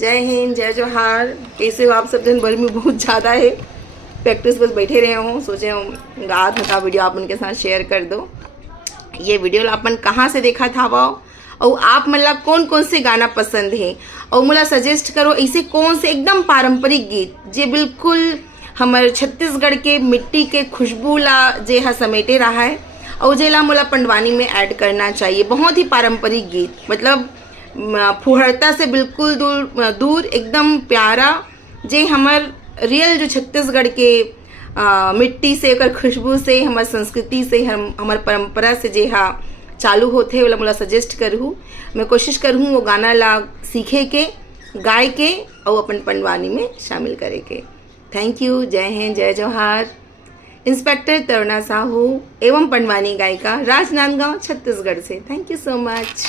जय हिंद, जय जोहार। कैसे हो आप सब जन? गर्मी बहुत ज़्यादा है, प्रैक्टिस बस बैठे रहे हों, सोचे हम गा था वीडियो आप उनके साथ शेयर कर दो। ये वीडियो अपन कहाँ से देखा था वो, और आप मतलब कौन कौन से गाना पसंद है, और मुला सजेस्ट करो ऐसे कौन से एकदम पारंपरिक गीत जे बिल्कुल हमारे छत्तीसगढ़ के मिट्टी के खुशबू ला जे हा समेटे रहा है, और जेला मुला पंडवानी में ऐड करना चाहिए। बहुत ही पारंपरिक गीत, मतलब फुहरता से बिल्कुल दूर एकदम प्यारा, जे हमार रियल जो छत्तीसगढ़ के मिट्टी से, खुशबू से, हमार संस्कृति से, हमार परंपरा से जे हा चालू होते वाला मुला सजेस्ट करूँ। मैं कोशिश करूँ वो गाना ला सीखे के, गाय के और अपन पंडवानी में शामिल करे के। Thank you. जय हिंद, जय जोहार। इंस्पेक्टर तरुणा साहू एवं पंडवानी गायिका, राजनांदगांव, छत्तीसगढ़ से। Thank you so much.